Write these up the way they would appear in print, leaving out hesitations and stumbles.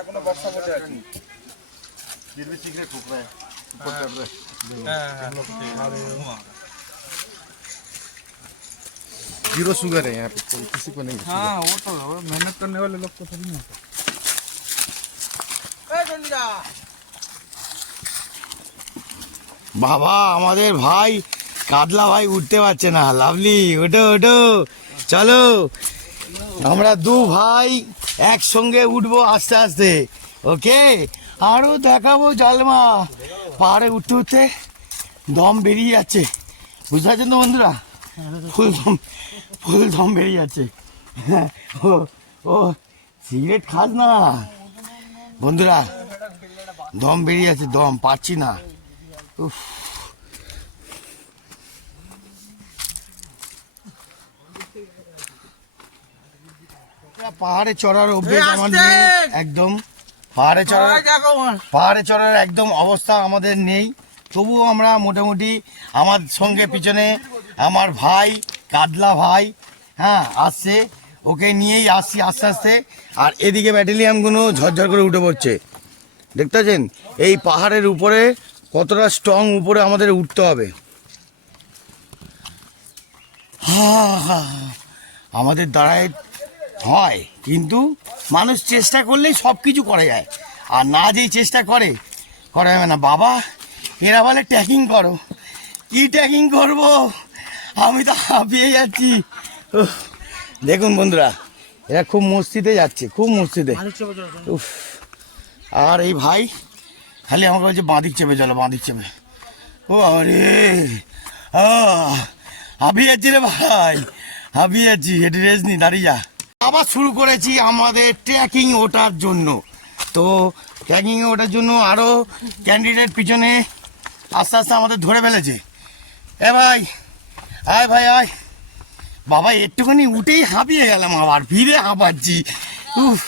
এখনো বর্ষা বসে আছে। जीरो शुगर है यहाँ पे, कोई किसी को नहीं। हाँ वो तो मेहनत करने वाले लोग को थोड़ी नहीं होता। বাবা আমাদের ভাই কাতলা ভাই উঠতে পারছে না। লাভলি ওঠো ওঠো, চলো আমরা দু ভাই একসঙ্গে উঠবো আস্তে আস্তে। ওকে, আরো দেখাবো জালমা। পাহাড়ে উঠতে উঠতে দম বেরিয়ে যাচ্ছে, বুঝতে পারছেন তো বন্ধুরা? ফুল দম বেরিয়ে যাচ্ছে। ও সিগারেট খাস না বন্ধুরা, দম বেরিয়ে যাচ্ছে, দম পাচ্ছি না। উফ, পাহাড়ে চড়ার অভ্যেস আমার নেই একদম। পাহাড়ে চড়ার একদম অবস্থা আমাদের নেই, তবুও আমরা মোটামুটি আমার সঙ্গে পিছনে আমার ভাই কাতলা ভাই হ্যাঁ আসছে, ওকে নিয়েই আসছি আস্তে আস্তে। আর এদিকে ব্যাটালিয়ানগুলো ঝরঝর করে উঠে পড়ছে, দেখতে পাচ্ছেন? এই পাহাড়ের উপরে কতটা স্ট্রং উপরে আমাদের উঠতে হবে। আমাদের দ্বারায় হয়, কিন্তু মানুষ চেষ্টা করলেই সব কিছু করা যায়, আর না যেই চেষ্টা করা যাবে না। বাবা এরা বলে ট্রেকিং করো, কি ট্রেকিং করব, আমি তো হাঁপিয়ে যাচ্ছি। দেখুন বন্ধুরা, এরা খুব মস্তিতে যাচ্ছে, খুব মস্তিতে। উফ, আর এই ভাই খালি আমাকে বলছে বাঁদিক চেপে চলো, বাঁদিক চেপে। ও আরে হাঁপিয়ে যাচ্ছি রে ভাই, হাঁপিয়ে যাচ্ছি, হেঁটে রেস্ট নি, দাঁড়িয়ে যা। আবার শুরু করেছি আমাদের ট্রেকিং ওঠার জন্য। তো ট্রেকিং ওঠার জন্য আরও ক্যান্ডিডেট পিছনে আস্তে আস্তে আমাদের ধরে ফেলেছে। এ ভাই আয়, ভাই আয়। বাবা একটুখানি উঠেই হাঁপিয়ে গেলাম, আবার ফিরে হাঁপাচ্ছি। উফ,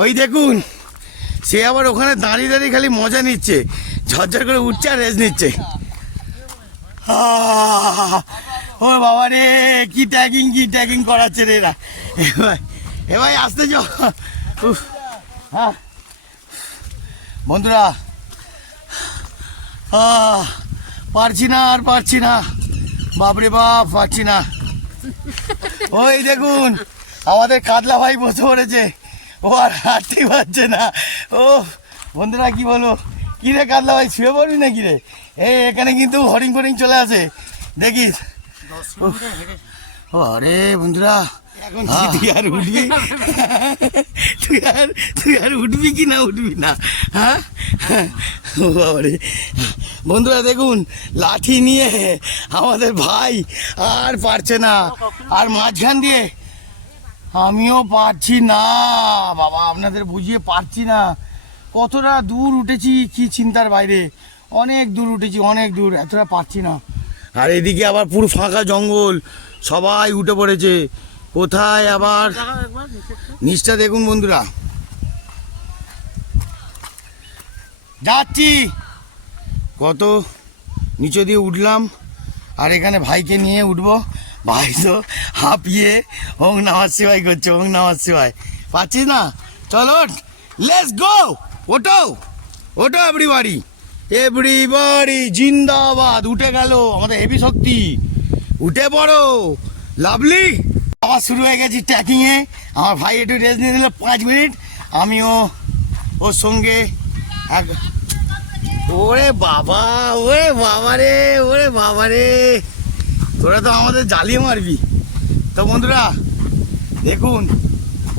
ওই দেখুন সে আবার ওখানে দাঁড়িয়ে দাঁড়িয়ে খালি মজা নিচ্ছে, ঝরঝর করে উঠছে আর রেস্ট নিচ্ছে। ও বাবা রে, কি ট্যাগিং করাচ্ছে রে এরা। এ ভাই আসতে যাও। হ্যাঁ বন্ধুরা, পারছি না, আর পারছি না, বাপরে বাপ, পারছি না। ওই দেখুন আমাদের কাতলা ভাই বসে পড়েছে, ও আর হাঁটতেই পারছে না। ও বন্ধুরা কি বলো, কি রে কাতলা ভাই, শুয়ে পড়বি নাকি রে? এখানে কিন্তু হরিং ফরিং চলে আসে, দেখিস। আরে বন্ধুরা, তুই আর উঠবি, তুই আর উঠবি কি না উঠবি না? হ্যাঁ বাবারে বন্ধুরা দেখুন, লাঠি নিয়ে আমাদের ভাই আর পারছে না, আর মাঝখান দিয়ে আমিও পারছি না। বাবা আপনাদের বুঝিয়ে পারছি না কতটা দূর উঠেছি, কি চিন্তার বাইরে, অনেক দূর উঠেছি, অনেক দূর, এতটা পারছি না। আর এদিকে আবার পুরো ফাঁকা জঙ্গল, সবাই উঠে পড়েছে। কোথায় আবার নিচটা দেখুন বন্ধুরা, যাচ্ছি কত নিচে দিয়ে উঠলাম, আর এখানে ভাইকে নিয়ে উঠবো। ভাই তো হাঁপিয়ে ওং নামাজ সেবাই করছে, ওং নামাজ সেবাই, পাচ্ছিস না? চলো let's go, auto auto everybody, জিন্দাবাদ। উঠে গেল আমাদের হেভি শক্তি, উঠে পড়ো। লাভলি আবার শুরু হয়ে গেছি ট্রেকিংয়ে। আমার ভাই একটু রেস্ট নিয়ে নিল 5 মিনিট, আমিও ওর সঙ্গে ওরে বাবা, ওরে বাবা রে, ওরে বাবা রে, তোরা তো আমাদের জ্বালিয়ে মারবি। তো বন্ধুরা দেখুন,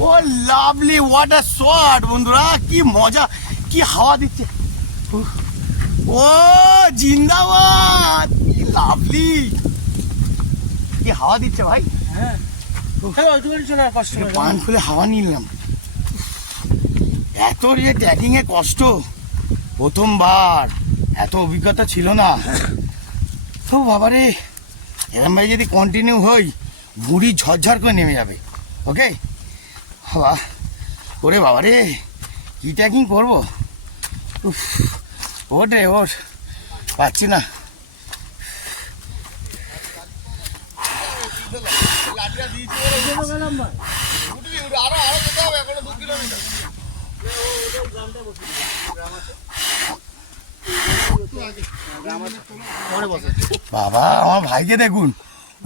ও লাভলি, হোয়াট আ শট বন্ধুরা, কি মজা, কি হাওয়া দিচ্ছে। ও জিন্দাবাদ, লাভলি, কি হাওয়া দিচ্ছে ভাই। হ্যাঁ পান খুলে হাওয়া নিলাম। এত যে ট্রেকিং এ কষ্ট, প্রথমবার, এত অভিজ্ঞতা ছিল না। তো বাবারে, এরম ভাই যদি কন্টিনিউ হই, বুড়ি ঝরঝর করে নেমে যাবে। ওকে বাবা, ওরে বাবারে, কি ট্রেকিং করবো। ওঠ রে ওঠ, পাচ্ছি না। বাবা আমার ভাইকে দেখুন,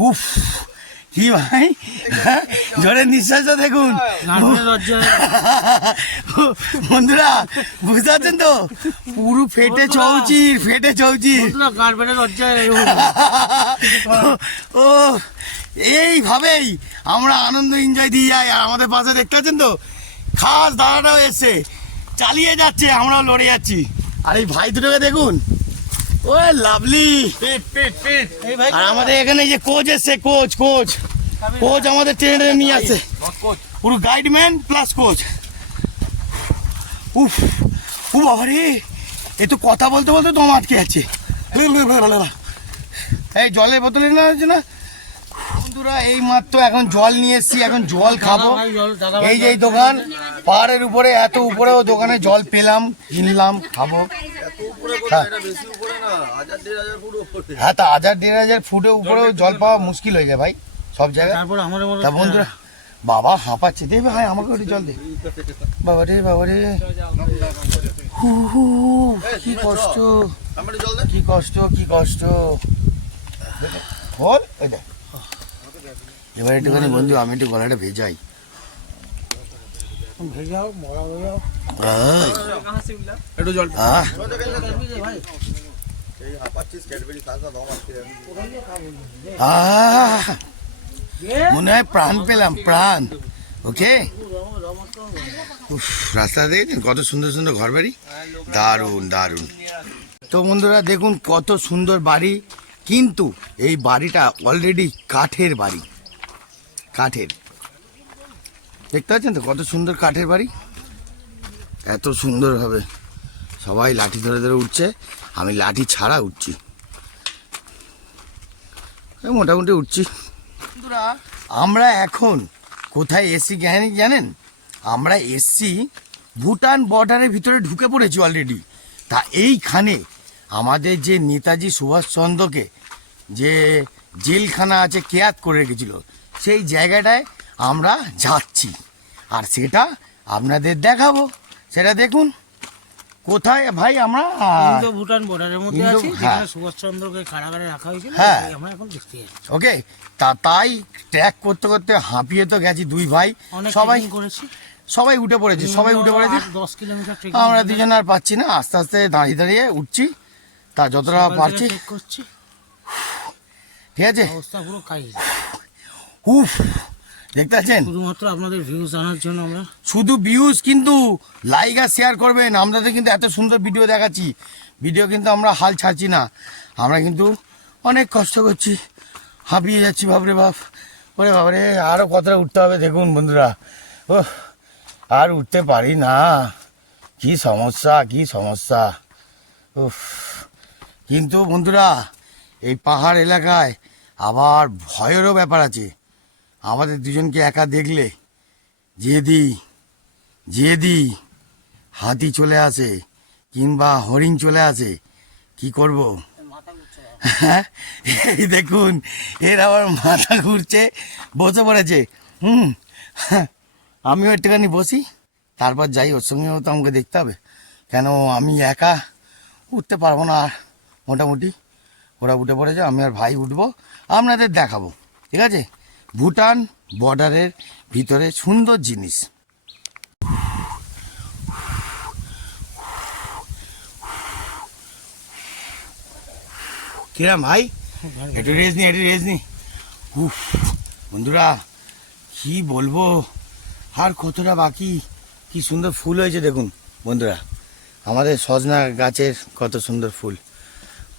উফ কি ভাই, হ্যাঁ, জোরে নিঃশ্বাসও দেখুন বন্ধুরা, বুঝতে পারছেন তো, পুরো ফেটে চৌচির ও এইভাবেই আমরা আনন্দ এনজয় দিয়ে যাই। আর আমাদের পাশে দেখতে পাচ্ছেন তো খাস দাদাটাও এসছে, চালিয়ে যাচ্ছে, আমরাও লড়ে যাচ্ছি। আর এই ভাই দুটোকে দেখুন, ও লাভলি। আর আমাদের এখানে যে কোচ এসছে, কোচ আমাদের ট্রেনে নিয়ে আসছে, পুরো গাইডম্যান প্লাস কোচ। উফ ও বাবা রে, এ তো কথা বলতে বলতে দম আটকে যাচ্ছে। এই জলের বোতল না হচ্ছে না বন্ধুরা, এই মাত্র এখন জল নিয়ে এসছি, এখন জল খাবো। এই যে দোকান পাহাড়ের উপরে, এত উপরেও দোকানে জল পেলাম, কিনলাম, খাবো। হ্যাঁ, তা 1000-1500 ফুটের উপরেও জল পাওয়া মুশকিল হয়ে যায় ভাই সব জায়গায়। তা বন্ধুরা, বাবা হাঁপাচ্ছে, দেবে ভাই আমাকে একটু জল দে। বাবা রে বাবা রে, কি কষ্ট, কি কষ্ট, কি কষ্ট। বল এই দেখ, এবার একটুখানি বন্ধু আমি একটু গলাটা ভেজাই। একটু জল মনে হয় প্রাণ পেলাম, প্রাণ। ওকে, রাস্তা দেখেছেন কত সুন্দর সুন্দর ঘর বাড়ি, দারুণ দারুণ। তো বন্ধুরা দেখুন কত সুন্দর বাড়ি, কিন্তু এই বাড়িটা অলরেডি কাঠের বাড়ি, কাঠের। দেখতে পাচ্ছেন তো কত সুন্দর কাঠের বাড়ি, এত সুন্দর হবে। সবাই লাঠি ধরে ধরে উঠছে, আমি লাঠি ছাড়া উঠছি, মোটামুটি উঠছি। বন্ধুরা আমরা এখন কোথায় এসছি জানেন? আমরা এসছি ভুটান বর্ডারের ভিতরে ঢুকে পড়েছি অলরেডি। তা এইখানে আমাদের যে নেতাজি সুভাষচন্দ্রকে যে জেলখানা আছে কেয়াত করে রেখেছিল, সেই জায়গাটায় আমরা যাচ্ছি, আর সেটা আপনাদের দেখাবো। সেটা দেখুন কোথায় ভাই, আমরা ভুটান বর্ডারের মধ্যে আছি, যেখানে সুভাষচন্দ্রকে কারাগারে রাখা হয়েছিল, হ্যাঁ আমরা এখন দেখতে যাচ্ছি। ওকে, তাই ট্র্যাক করতে করতে হাঁপিয়ে তো গেছি দুই ভাই, সবাই উঠে পড়েছি, 10 কিলোমিটার ট্রেকিং আমরা দুজন আর পাচ্ছি না, আস্তে আস্তে দাঁড়িয়ে দাঁড়িয়ে উঠছি, তা যতটা পারছি। ঠিক আছে, অবস্থা পুরো কাহিল। উফ, দেখতে পাচ্ছেন, শুধুমাত্র আপনাদের ভিউজ আনার জন্য আমরা, শুধু ভিউজ, কিন্তু লাইক আর শেয়ার করবেন। আমাদের কিন্তু এত সুন্দর ভিডিও দেখাচ্ছি, ভিডিও কিন্তু আমরা হাল ছাড়ছি না, আমরা কিন্তু অনেক কষ্ট করছি, হাঁপিয়ে যাচ্ছি, বাপরে বাপ, ওরে বাবারে, আরও কতটা উঠতে হবে দেখুন বন্ধুরা। ও আর উঠতে পারি না, কি সমস্যা। উফ, কিন্তু বন্ধুরা এই পাহাড় এলাকায় আবার ভয়েরও ব্যাপার আছে। আমাদের দুজনকে একা দেখলে যেদি হাতি চলে আসে কিংবা হরিণ চলে আসে, কি করব? হ্যাঁ, এই দেখুন এর আবার মাথা ঘুরছে, বসে পড়েছে। আমিও একটুখানি বসি, তারপর যাই, ওর সঙ্গেও তো আমাকে দেখতে হবে, কেন আমি একা উঠতে পারবো না। মোটামুটি ওরা উঠে পড়েছে, আমি আর ভাই উঠবো, আপনাদের দেখাবো। ঠিক আছে, ভুটান বর্ডারের ভিতরে সুন্দর জিনিস। কিরাম ভাই, একটু রেস্ট নি। উফ বন্ধুরা কি বলবো, আর কতটা বাকি, কি সুন্দর ফুল হয়েছে দেখুন বন্ধুরা, আমাদের সজনা গাছের কত সুন্দর ফুল।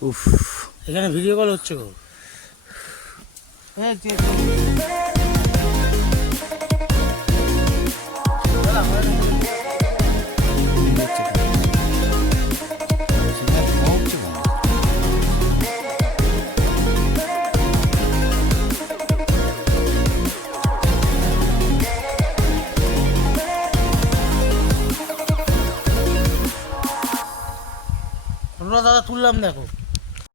উফ, এখানে ভিডিও কল হচ্ছে গো। দাদা তুললাম দেখো।